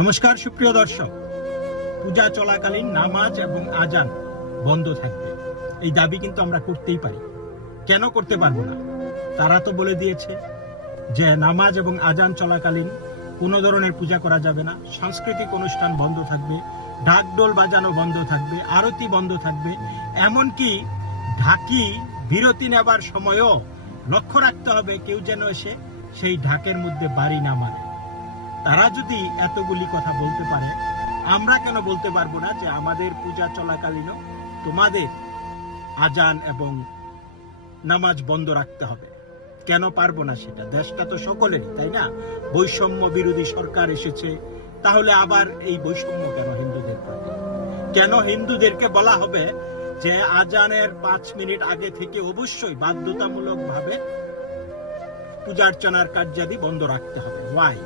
নমস্কার সুপ্রিয় দর্শক, পূজা চলাকালীন নামাজ এবং আজান বন্ধ থাকবে এই দাবি কিন্তু আমরা করতেই পারি। কেন করতে পারবো না? তারা তো বলে দিয়েছে যে নামাজ এবং আজান চলাকালীন কোনো ধরনের পূজা করা যাবে না, সাংস্কৃতিক অনুষ্ঠান বন্ধ থাকবে, ঢাকঢোল বাজানো বন্ধ থাকবে, আরতি বন্ধ থাকবে, এমনকি ঢাকি বিরতি নেবার সময়ও লক্ষ্য রাখতে হবে কেউ যেন এসে সেই ঢাকের মধ্যে বাড়ি না মারে। তারা যদি এতগুলি কথা বলতে পারে, আমরা কেন বলতে পারবো না যে আমাদের পূজা চলাকালীনও তোমাদের আজান এবং নামাজ বন্ধ রাখতে হবে? কেন পারবো না সেটা? দেশটা তো সকলেরই, তাই না? বৈষম্য বিরোধী সরকার এসেছে, তাহলে আবার এই বৈষম্য কেন হিন্দুদের প্রতি? কেন হিন্দুদেরকে বলা হবে যে আজানের 5 মিনিট আগে থেকে অবশ্যই বাধ্যতামূলক ভাবে পূজার্চনার কার্যাদি বন্ধ রাখতে হবে? ওয়াই?